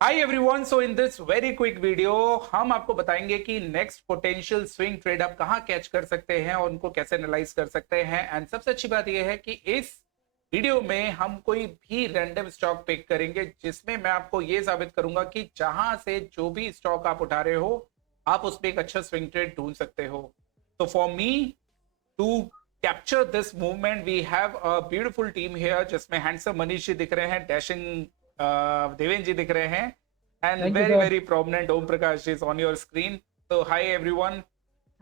Hi everyone, so in this very quick video हम आपको बताएंगे कि नेक्स्ट पोटेंशियल स्विंग ट्रेड आप कहां कैच कर सकते हैं और उनको कैसे एनालाइज कर सकते हैं। एंड सबसे अच्छी बात यह है कि इस वीडियो में हम कोई भी रैंडम स्टॉक पिक करेंगे जिसमें मैं आपको ये साबित करूंगा कि जहां से जो भी स्टॉक आप उठा रहे हो आप उसमें एक अच्छा स्विंग ट्रेड ढूंढ सकते हो। तो for me to capture this movement we have a beautiful team here जिसमें हैंडसम मनीष जी दिख रहे हैं, डैशिंग देवेन जी दिख रहे हैं, and Thank you, very sir. very prominent Om Prakash is on your screen. So hi everyone.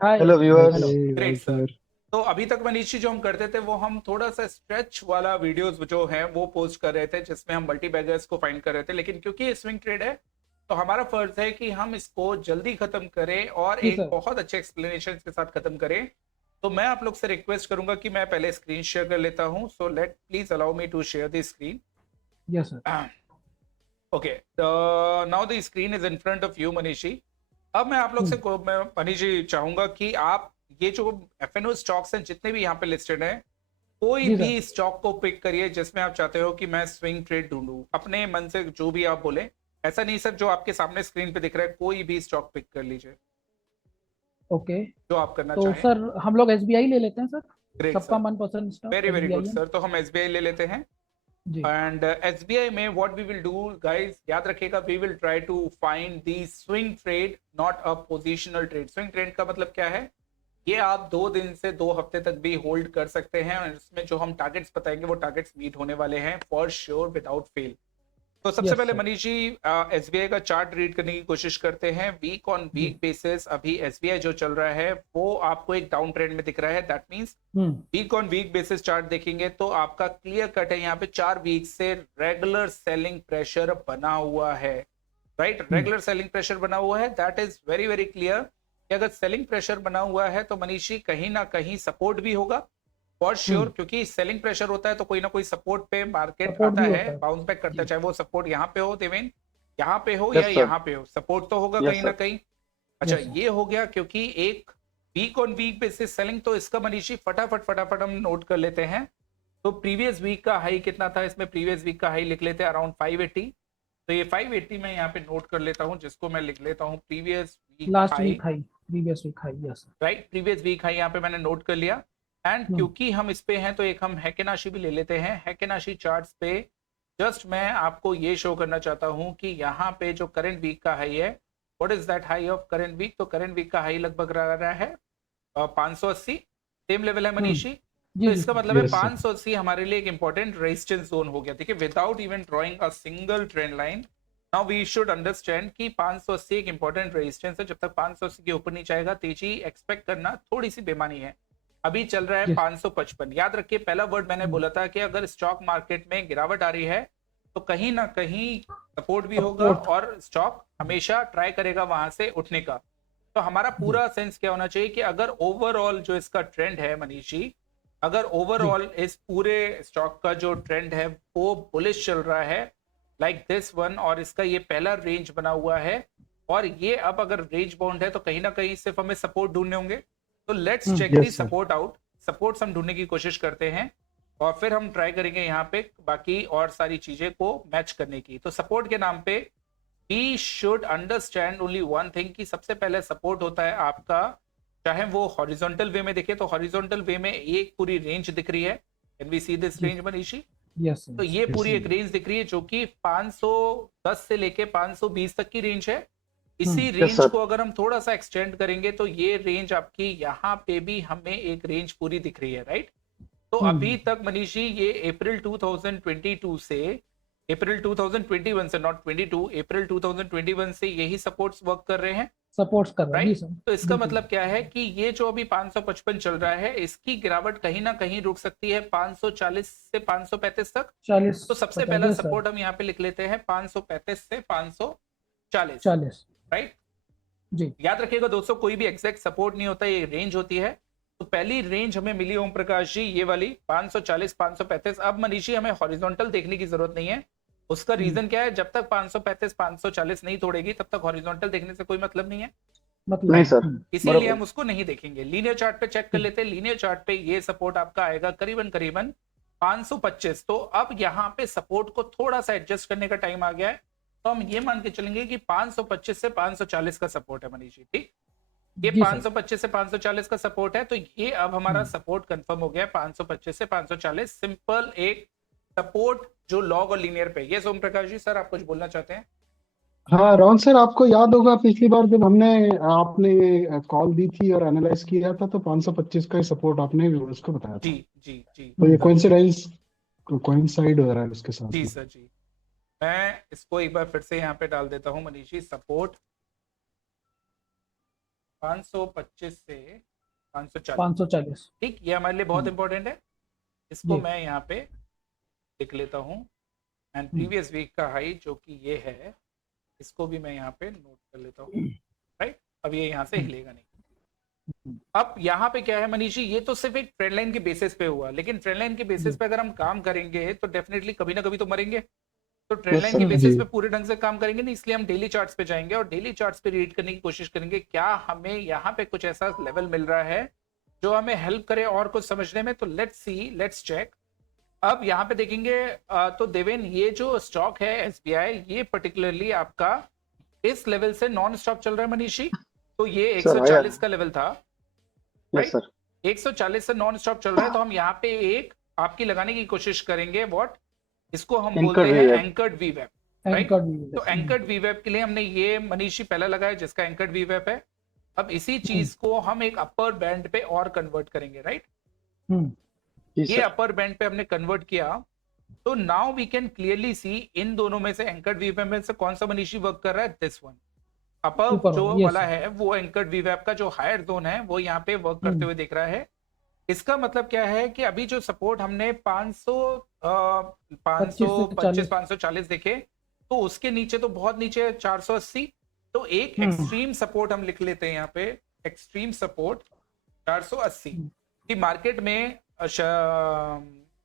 Hi. Hello viewers. Hello. Great sir. तो अभी तक मनीष जी जो हम करते थे वो हम थोड़ा सा स्ट्रेच वाला वीडियोस जो हैं वो पोस्ट कर रहे थे जिसमें हम मल्टी बैगर्स को फाइंड कर रहे थे, लेकिन क्योंकि ये स्विंग ट्रेड है तो हमारा फर्ज है कि हम इसको जल्दी खत्म करें और जी एक सर। बहुत अच्छे एक्सप्लेनेशन के साथ खत्म करें। तो मैं आप लोग से रिक्वेस्ट करूंगा कि मैं पहले स्क्रीन शेयर कर लेता हूं। So let please allow me to share the screen. Yes, sir. Okay, now the screen is in front of you Manishi. अब मैं आप लोग से मैं मनीषी चाहूंगा कि आप ये जो एफएनओ स्टॉक्स हैं जितने भी यहाँ पे लिस्टेड हैं कोई जी भी सर। स्टॉक को पिक करिए जिसमें आप चाहते हो कि मैं स्विंग ट्रेड ढूंढूं अपने मन से, जो भी आप बोले। ऐसा नहीं सर, जो आपके सामने स्क्रीन पे दिख रहा है कोई भी स्टॉक पिक कर लीजिए ओके। जो आप करना तो चाहें। सर हम लोग एसबीआई ले लेते हैं सर। ग्रेट सबका सर, मनपसंद stock very very good SBI है। सर। तो हम एसबीआई ले लेते हैं। जी। एंड एसबीआई में what we will do guys, याद रखिएगा, we will try to find the swing trade, not a positional trade. Swing trade का मतलब क्या है? ये आप 2 दिन से 2 हफ्ते तक भी होल्ड कर सकते हैं और इसमें जो हम टारगेट्स बताएंगे वो टारगेट्स मीट होने वाले हैं फॉर श्योर विदाउट फेल। तो सबसे यस पहले सर। मनीष जी एसबीआई का चार्ट रीड करने की कोशिश करते हैं। वीक ऑन जी। वीक बेसिस अभी एसबीआई जो चल रहा है वो आपको एक डाउन ट्रेंड में दिख रहा है। That means week on week basis chart देखेंगे तो आपका क्लियर कट है, यहाँ पे 4 वीक से रेगुलर सेलिंग प्रेशर बना हुआ है। राइट, रेगुलर सेलिंग प्रेशर बना हुआ है। That is very very clear कि अगर सेलिंग प्रेशर बना हुआ है तो मनीषी कहीं ना कहीं सपोर्ट भी होगा फॉर श्योर, क्योंकि सेलिंग प्रेशर होता है तो कोई ना कोई सपोर्ट पे मार्केट सपोर्ट आता भी है, होता है। बाउंस बैक करता है, जी। चाहे वो सपोर्ट यहाँ पे हो देवेन, यहाँ पे हो या यस सर। यहाँ पे हो, सपोर्ट तो होगा यस कहीं ना सर। कहीं। अच्छा, यस सर। ये हो गया क्योंकि एक week on week basis selling. तो इसका मनीषी फटाफट फटाफट हम नोट कर लेते हैं। तो प्रीवियस वीक का हाई कितना था इसमें? प्रीवियस वीक का हाई लिख लेते हैं अराउंड 580। तो ये 580 मैं यहाँ पे नोट कर लेता हूँ, जिसको मैं लिख लेता हूँ previous week last high. Week high, previous week high. Yes sir. Right, previous week high यहाँ पे मैंने नोट कर लिया। एंड क्योंकि हम इस पे हैं तो एक हम हैकेनाशी भी ले लेते हैं। हैकेनाशी चार्ट्स पे जस्ट मैं आपको ये शो करना चाहता हूँ कि यहाँ पे जो करंट वीक का हाई है, what is that high of current week? तो करंट वीक का हाई लगभग रहा है 580। सेम लेवल है मनीषी। तो जी जी इसका सर। मतलब है यस सर। 580 हमारे लिए एक इंपॉर्टेंट रेजिस्टेंस जोन हो गया। ठीक है, without even drawing a single trend line now we should understand कि 580 एक इंपॉर्टेंट रेजिस्टेंस है। जब तक 580 के ऊपर नहीं जाएगा तेजी एक्सपेक्ट करना थोड़ी सी बेमानी है। अभी चल रहा है जी। 555। याद रखिए, पहला वर्ड मैंने बोला था कि अगर स्टॉक मार्केट में गिरावट आ रही है तो कहीं ना कहीं सपोर्ट भी होगा सपोर्ट। और स्टॉक हमेशा ट्राई करेगा वहां से उठने का। तो हमारा जी। पूरा सेंस क्या होना चाहिए कि अगर ओवरऑल जो इसका ट्रेंड है मनीषी, अगर जी। ओवरऑल इस पूरे स्टॉक का जो ट्रेंड है वो बुलिश चल रहा है लाइक दिस वन, और इसका ये पहला रेंज बना हुआ है और ये अब अगर रेंज बाउंड है तो कहीं ना कहीं सिर्फ हमें सपोर्ट ढूंढने होंगे। तो let's check the yes sir. Support out. Supports हम ढूंढने की कोशिश करते हैं और फिर हम ट्राई करेंगे यहाँ पे बाकी और सारी चीजें को मैच करने की। तो सपोर्ट के नाम पे we should understand only one thing कि सबसे पहले सपोर्ट होता है आपका, चाहे वो हॉरिजॉन्टल वे में दिखे तो हॉरिजॉन्टल वे में एक पूरी रेंज दिख रही है। कैन वी सी दिस जी। रेंज मनीषी? यस तो यस। ये पूरी एक रेंज दिख रही है जो कि 510 से लेके 520 तक की रेंज है। इसी यस रेंज सर। को अगर हम थोड़ा सा एक्सटेंड करेंगे तो ये रेंज आपकी यहाँ पे भी हमें एक रेंज पूरी दिख रही है। राइट, तो अभी तक मनीषी ये अप्रैल 2022 से, अप्रैल 2021 से, नॉट 22, अप्रैल 2021 से यही सपोर्ट्स वर्क कर रहे हैं। सपोर्ट्स कर रहा है। जी राइट, सर। तो इसका बिल्कुल। मतलब क्या है कि ये जो अभी 555 चल रहा है इसकी गिरावट कहीं ना कहीं रुक सकती है 540 से 535 तक। 40 तो सबसे 50। पहला यस सर। सपोर्ट हम यहाँ पे लिख लेते हैं 535 से 540। 40। राइट, जी। याद रखिएगा दोस्तों, कोई भी एग्जैक्ट सपोर्ट नहीं होता, ये रेंज होती है। तो पहली रेंज हमें मिली ओम प्रकाश जी ये वाली 540 535। अब मनीषी हमें हॉरिजॉन्टल देखने की जरूरत नहीं है। उसका रीजन क्या है? जब तक 535 540 नहीं तोड़ेगी तब तक हॉरिजॉन्टल देखने से कोई मतलब नहीं है। मतलब नहीं सर। इसीलिए बराबर। हम उसको नहीं देखेंगे। लीनियर चार्ट पे चेक कर लेते हैं। लीनियर चार्ट पे ये सपोर्ट आपका आएगा करीबन करीबन 525। तो अब यहाँ पे सपोर्ट को थोड़ा सा एडजस्ट करने का टाइम आ गया है। तो हम ये मान के चलेंगे कि 525 से 540 का सपोर्ट है मनीष जी, ठीक। ये जी सर 525 से 540 का सपोर्ट है, तो ये अब हमारा हम्म, सपोर्ट कंफर्म हो गया 525 से 540, सिंपल एक सपोर्ट जो लॉग और लीनियर पे। ये सोम प्रकाश जी, सर आप कुछ बोलना चाहते हैं? हाँ रोहन सर, आपको याद होगा पिछली बार जब हमने आपने कॉल दी थी और एनालाइज किया था तो 525 का ही सपोर्ट आपने उसको बताया जी था। जी जी तो ये हम्म, कोइंसिडेंस कोइंसाइड हो रहा है उसके साथ जी में। सर जी। मैं इसको एक बार फिर से यहाँ पे डाल देता हूँ मनीष जी, सपोर्ट 525 से 540, 540 ठीक। ये हमारे लिए बहुत इंपॉर्टेंट है, इसको जी मैं यहाँ पे लिख लेता हूँ। एंड हम्म, प्रीवियस वीक का हाई जो कि ये है, इसको भी मैं यहाँ पे नोट कर लेता हूँ, राइट। अब ये यहाँ से हम्म, हिलेगा नहीं। अब यहाँ पे क्या है मनीष जी, ये तो सिर्फ एक ट्रेंड लाइन के बेसिस पे हुआ, लेकिन ट्रेंड लाइन के बेसिस जी पे अगर हम काम करेंगे तो डेफिनेटली कभी ना कभी तो मरेंगे। तो ट्रेंड यस लाइन सर के हम्म, बेसिस जी। पे पूरे ढंग से काम करेंगे नहीं, इसलिए हम डेली चार्ट्स पे जाएंगे और डेली चार्ट्स पे रीड करने की कोशिश करेंगे क्या हमें यहाँ पे कुछ ऐसा लेवल मिल रहा है जो हमें हेल्प करे और कुछ समझने में। तो लेट्स सी, लेट्स चेक। अब यहाँ पे देखेंगे तो देवेन, ये जो स्टॉक है एसबीआई, ये पर्टिकुलरली आपका इस लेवल से नॉन स्टॉप चल रहा है मनीष जी। तो ये सर 140 का लेवल था, यस राइट। सर 140 से नॉन स्टॉप चल रहा है, तो हम यहाँ पे एक आपकी लगाने की कोशिश करेंगे, व्हाट, इसको हम एंकर बोलते हैं wave. Anchored wave, right. Anchor भी तो एंकर्ड वीवेप के लिए हमने ये मनीषी पहला लगाया जिसका एंकर्ड वीवेप है। अब इसी हम्म, चीज को हम एक अपर बैंड पे और कन्वर्ट करेंगे, राइट। हम्म, जी ये सर अपर बैंड पे हमने कन्वर्ट किया, तो now we can clearly see इन दोनों में से एंकर्ड वीवेप में से कौन सा मनीषी वर्क कर रहा है, दिस वन। अपर ऊपर जो वाला, यस वाला सर है वो एंकर्ड वीवेप का जो हायर जोन है वो यहाँ पे वर्क करते हम्म, हुए दिख रहा है। इसका मतलब क्या है कि अभी जो सपोर्ट हमने 500 25 से 525 40 540 देखे, तो उसके नीचे तो बहुत नीचे है 480। तो एक हम्म, एक्सट्रीम सपोर्ट हम लिख लेते हैं यहाँ पे, एक्सट्रीम सपोर्ट 480। हम्म, कि मार्केट में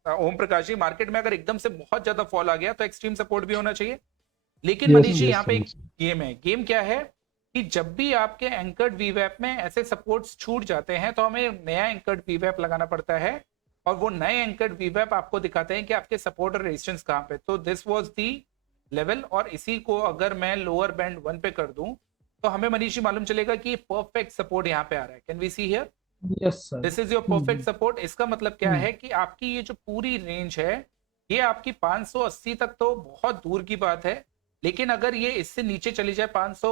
ओम प्रकाश जी, मार्केट में अगर एकदम से बहुत ज्यादा फॉल आ गया तो एक्सट्रीम सपोर्ट भी होना चाहिए। लेकिन यस मनीष जी यस यहाँ पे एक सर गेम है। गेम क्या है कि जब भी आपके एंकर्ड वीवैप में ऐसे सपोर्ट्स छूट जाते हैं तो हमें नया एंकर्ड वीवैप लगाना पड़ता है, और वो नए एंकर्ड वीवैप आपको दिखाते हैं कि आपके सपोर्ट और रेजिस्टेंस कहाँ पे। तो दिस वाज दी लेवल, और इसी को अगर मैं लोअर बैंड 1 पे कर दूं तो हमें मनीष जी मालूम चलेगा कि परफेक्ट सपोर्ट यहाँ पे आ रहा है। Can we see here, yes sir this is your perfect support. इसका मतलब क्या है कि आपकी ये जो पूरी रेंज है ये आपकी 580 तक तो बहुत दूर की बात है, लेकिन अगर ये इससे नीचे चली जाए 500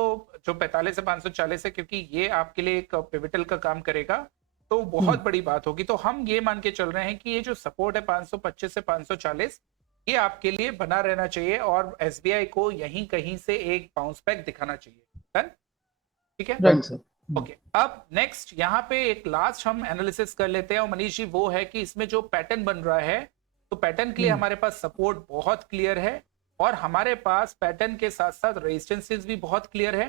जो 45 से 540 है, क्योंकि ये आपके लिए एक पिवटल का काम करेगा, तो बहुत बड़ी बात होगी। तो हम ये मान के चल रहे हैं कि ये जो सपोर्ट है 525 से 540, ये आपके लिए बना रहना चाहिए और एसबीआई को यहीं कहीं से एक बाउंस बैक दिखाना चाहिए। डन, ठीक है। राइट सर ओके अब नेक्स्ट यहाँ पे एक लास्ट हम एनालिसिस कर लेते हैं, और मनीष जी वो है कि इसमें जो पैटर्न बन रहा है, तो पैटर्न के लिए हमारे पास सपोर्ट बहुत क्लियर है और हमारे पास पैटर्न के साथ साथ रेजिस्टेंसेस भी बहुत क्लियर है।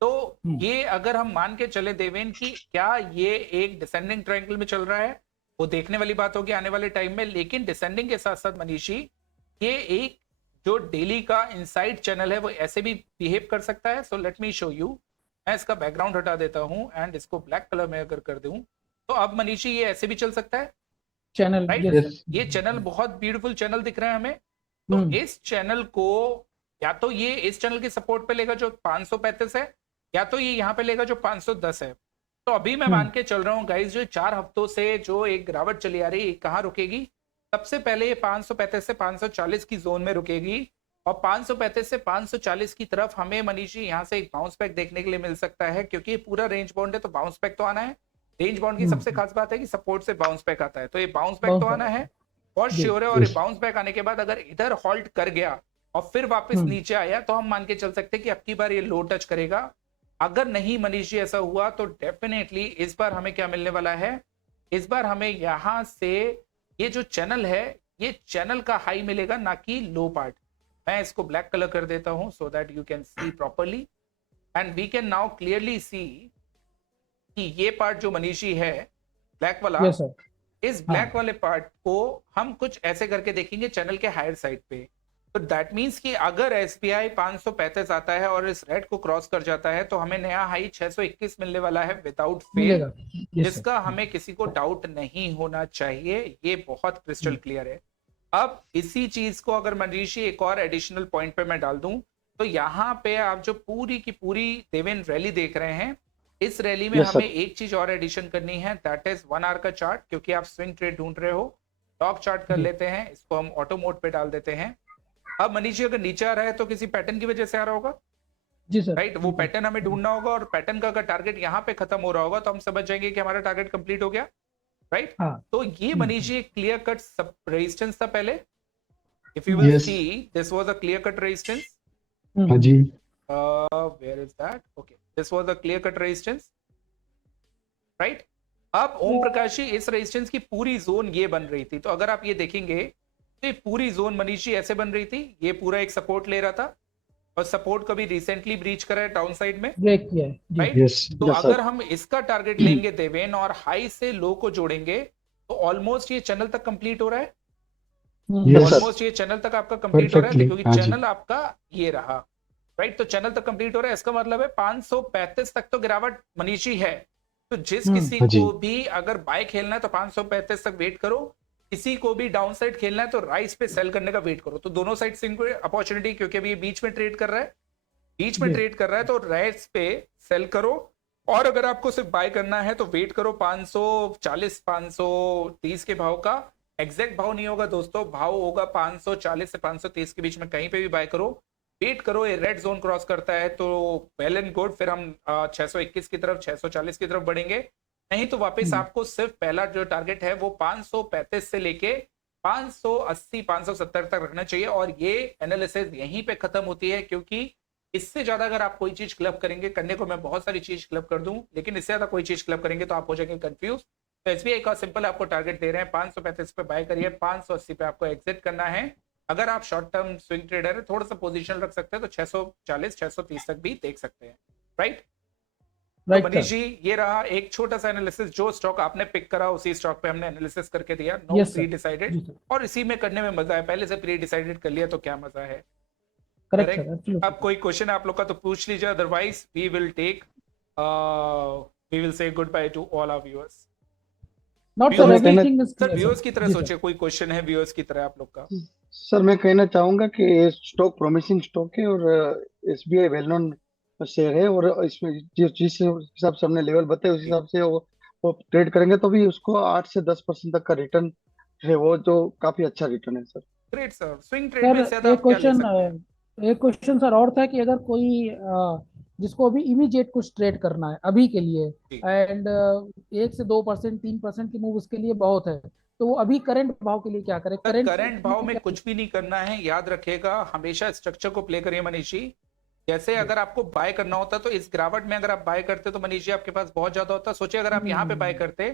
तो ये अगर हम मान के चले देवेन कि क्या ये एक डिसेंडिंग ट्रायंगल में चल रहा है, वो देखने वाली बात होगी आने वाले टाइम में। लेकिन डिसेंडिंग के साथ साथ मनीष जी ये एक जो डेली का इनसाइड चैनल है वो ऐसे भी बिहेव कर सकता है। So let me show you. मैं इसका बैकग्राउंड हटा देता हूं एंड इसको ब्लैक कलर में अगर कर दूं, तो अब मनीषी ये ऐसे भी चल सकता है, चैनल, राइट। यस यस ये चैनल बहुत ब्यूटीफुल चैनल दिख रहा है हमें। तो इस चैनल को या तो ये इस चैनल के सपोर्ट पे लेगा जो 535 है, या तो ये यहाँ पे लेगा जो 510 है। तो अभी मैं मान के चल रहा हूँ गाइज, जो 4 हफ्तों से जो एक गिरावट चली आ रही है कहाँ रुकेगी, सबसे पहले ये 535 से 540 की जोन में रुकेगी, और 535 से 540 की तरफ हमें मनीषी यहाँ से एक बाउंस बैक देखने के लिए मिल सकता है, क्योंकि ये पूरा रेंज बाउंड है तो बाउंस बैक तो आना है। रेंज बाउंड की सबसे खास बात है कि सपोर्ट से बाउंस बैक आता है, तो ये बाउंस बैक तो आना है और श्योर है। और ये बाउंस बैक आने के बाद अगर इधर हॉल्ट कर गया और फिर वापस नीचे आया तो हम मान के चल सकते हैं कि अब की बार ये लो टच करेगा। अगर नहीं मनीष जी ऐसा हुआ तो डेफिनेटली इस बार हमें क्या मिलने वाला है, इस बार हमें यहां से ये जो चैनल है ये चैनल का हाई मिलेगा, ना कि लो पार्ट। मैं इसको ब्लैक कलर कर देता हूं so that you can see properly and we can now clearly see कि ये पार्ट जो मनीषी है ब्लैक वाला, यस सर, इस ब्लैक वाले पार्ट को हम कुछ ऐसे करके देखेंगे चैनल के हायर साइड पे। तो दैट मींस कि अगर एसबीआई 535 आता है और इस रेड को क्रॉस कर जाता है तो हमें नया हाई 621 मिलने वाला है विदाउट फेल, मिलेगा, यस जिसका हमें किसी को डाउट नहीं होना चाहिए। ये बहुत क्रिस्टल क्लियर है। अब इसी चीज को अगर मनीषी एक और एडिशनल पॉइंट पे मैं डाल दूं तो यहाँ पे आप जो पूरी की पूरी देवेन रैली देख रहे हैं, इस रैली में Yes, sir. हमें एक चीज और एडिशन करनी है, दैट इज 1 आवर का चार्ट, क्योंकि आप स्विंग ट्रेड ढूंढ रहे हो। डॉग चार्ट कर जी। लेते हैं, इसको हम ऑटो मोड पे डाल देते हैं। अब मनीष जी, अगर नीचे आ रहा है तो किसी पैटर्न की वजह से आ रहा होगा, जी सर। राइट? वो पैटर्न हमें ढूंढना होगा, और पैटर्न का अगर टारगेट यहाँ पे खत्म हो रहा होगा तो हम समझ जाएंगे कि हमारा टारगेट कंप्लीट हो गया, राइट? हाँ। तो ये मनीष जी क्लियर कट सब रेजिस्टेंस था पहले। If you will Yes. See, this was a clear cut resistance. हाँ जी। Where is that? Okay, this was a clear cut resistance, right? अब ओम प्रकाश जी, इस रेजिस्टेंस की पूरी जोन ये बन रही थी, तो अगर आप ये देखेंगे तो ये पूरी जोन मनीष जी ऐसे बन रही थी, ये पूरा एक सपोर्ट ले रहा था, और सपोर्ट कभी रिसेंटली ब्रीच करा है डाउन साइड में, ब्रेक किया है जी। राइट? Yes. तो Yes, sir. अगर हम इसका टारगेट लेंगे देवेन, और हाई से लो को जोड़ेंगे, तो ऑलमोस्ट ये चैनल तक कंप्लीट हो रहा है। Yes, sir. ऑलमोस्ट ये चैनल तक आपका कंप्लीट हो रहा है, Perfectly, क्योंकि हाँ जी। चैनल आपका ये रहा, राइट? तो चैनल तक कंप्लीट हो रहा है, इसका मतलब है 535 तक तो गिरावट मनीषी है। तो जिस किसी हाँ जी। को भी अगर बाय खेलना है तो 535 तक वेट करो, किसी को भी डाउन साइड खेलना है तो राइस पे सेल करने का वेट करो। तो दोनों साइड से अपॉर्चुनिटी, क्योंकि अभी ये बीच में ट्रेड कर रहा है, बीच में जी। ट्रेड कर रहा है, तो राइस पे सेल करो। और अगर आपको सिर्फ बाय करना है तो वेट करो 540 530 के भाव का। एग्जैक्ट भाव नहीं होगा दोस्तों, भाव होगा 540 से 530 के बीच में, कहीं पे भी बाय करो, वेट करो। ये रेड जोन क्रॉस करता है तो वेल एंड गुड, फिर हम 621 की तरफ, 640 की तरफ बढ़ेंगे। नहीं तो वापस आपको सिर्फ पहला जो टारगेट है वो 535 से लेके 580 570 तक रखना चाहिए। और ये एनालिसिस यहीं पे खत्म होती है, क्योंकि इससे ज्यादा अगर आप कोई चीज क्लब करेंगे, करने को मैं बहुत सारी चीज क्लब कर दूं, लेकिन इससे ज्यादा कोई चीज क्लब करेंगे तो आप हो जाएंगे कंफ्यूज। तो एसबीआई का सिंपल आपको टारगेट दे रहे हैं, 535 पे बाय करिए, 580 पे आपको एग्जिट करना है। अगर आप शॉर्ट टर्म स्विंग ट्रेडर है, थोड़ा सा पोजीशन रख सकते हैं, तो 640 630 तक भी देख सकते हैं, राइट? तो राइट मनीष सर। जी, ये रहा एक छोटा सा एनालिसिस, जो स्टॉक आपने पिक करा उसी स्टॉक पे हमने एनालिसिस करके दिया, no Yes, sir. Pre decided. जी सर। और इसी में करने में मजा है, पहले से प्री डिसाइडेड कर लिया तो क्या मजा है, करेक्ट करेक्ट? Sir, absolutely. अब कोई क्वेश्चन आप लोग का तो पूछ लीजिए, otherwise we will say good bye to all our viewers. Not sir, Viewers- everything is sir viewers की तरह सोचिए, कोई क्वेश्चन है व्यूअर्स की तरह आप लोग का? सर मैं कहना चाहूंगा कि ये स्टॉक प्रॉमिसिंग स्टॉक है, और एसबीआई वेल नोन शेयर है, और इसमें जिस हिसाब से हमने लेवल बताए उस हिसाब से वो ट्रेड करेंगे तो भी उसको 8 से 10% तक का रिटर्न है, वो जो काफी अच्छा रिटर्न है sir. Great sir. Swing trade में सर ज्यादा एक आप क्या ले क्वेश्चन सकते हैं? एक क्वेश्चन सर और था कि अगर कोई जिसको अभी इमीडिएट कुछ ट्रेड करना है अभी के लिए, जी। एंड 1 से 2% 3% की मूव उसके लिए बहुत है, तो वो अभी करंट भाव के लिए क्या करे? करंट भाव में कुछ भी नहीं करना है, याद रखिएगा, हमेशा स्ट्रक्चर को प्ले करिए मनीष जी। जैसे अगर आपको बाय करना होता तो इस गिरावट में अगर आप बाय करते तो मनीष जी आपके पास बहुत ज्यादा होता। सोचिए अगर आप यहाँ पे बाय करते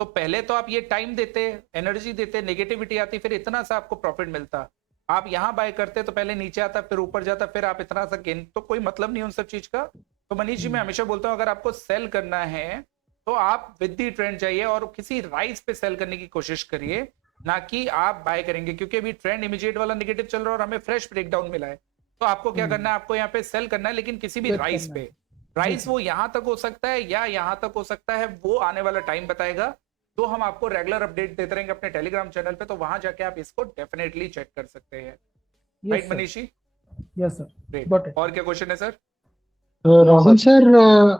तो पहले तो आप ये टाइम देते, एनर्जी देते, नेगेटिविटी आती, फिर इतना सा आपको प्रॉफिट मिलता। आप यहाँ बाय करते तो पहले नीचे आता, फिर ऊपर जाता, फिर आप इतना सा गेन, तो कोई मतलब नहीं उन सब चीज का। तो मनीष जी मैं हमेशा बोलता हूँ, अगर आपको सेल करना है तो आप विद दी ट्रेंड जाइए और किसी राइस पे सेल करने की कोशिश करिए, ना कि आप बाय करेंगे, क्योंकि अभी ट्रेंड इमीडिएट वाला नेगेटिव चल रहा है और हमें फ्रेश ब्रेकडाउन मिला है। तो आपको क्या करना है, आपको यहाँ पे सेल करना है, लेकिन किसी भी Wait राइस करना पे। है। राइस वो यहाँ तक हो सकता है या यहाँ तक हो सकता है, वो आने वाला टाइम बताएगा। तो हम आपको रेगुलर अपडेट देते रहेंगे अपने टेलीग्राम चैनल पे, तो वहां जाके आप इसको डेफिनेटली चेक कर सकते हैं, right Manish ji? Yes sir, great. Got it. और क्या क्वेश्चन है सर? राहुल सर,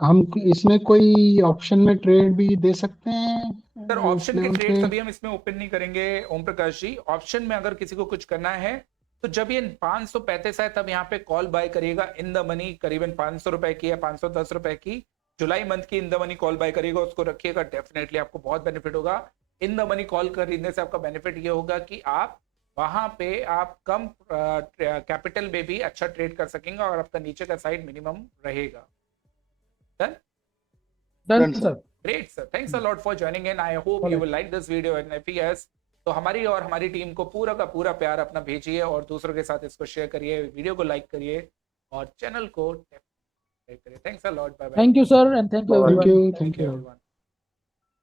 हम इसमें कोई ऑप्शन में ट्रेड भी दे सकते हैं सर इस ऑप्शन के लेवल ट्रेड पे? अभी हम इसमें ओपन नहीं करेंगे ओम प्रकाश जी। ऑप्शन में अगर किसी को कुछ करना है तो जब ये 535 है तब यहाँ पे कॉल बाय करिएगा इन द मनी, करीबन 500 रुपए की या 510 रुपए की जुलाई मंथ की in the money call buy करिएगा, उसको रखिएगा, डेफिनेटली आपको बहुत बेनिफिट होगा। इन द मनी कॉल खरीदने से आपका बेनिफिट ये होगा कि आप वहां पे आप कम कैपिटल में भी अच्छा ट्रेड कर सकेंगे और आपका नीचे का साइड मिनिमम रहेगा। Done? Done Done, sir. Sir. Great, sir. Thanks a lot for joining in. I hope you will like this video, and if yes, तो हमारी और हमारी टीम को पूरा का पूरा प्यार अपना भेजिए और दूसरों के साथ इसको शेयर करिए, वीडियो को लाइक करिए और चैनल को सब्सक्राइब करिए। Thanks a lot, bye bye. Thank you sir, and thank you Bye-bye. Everyone. Thank you. everyone.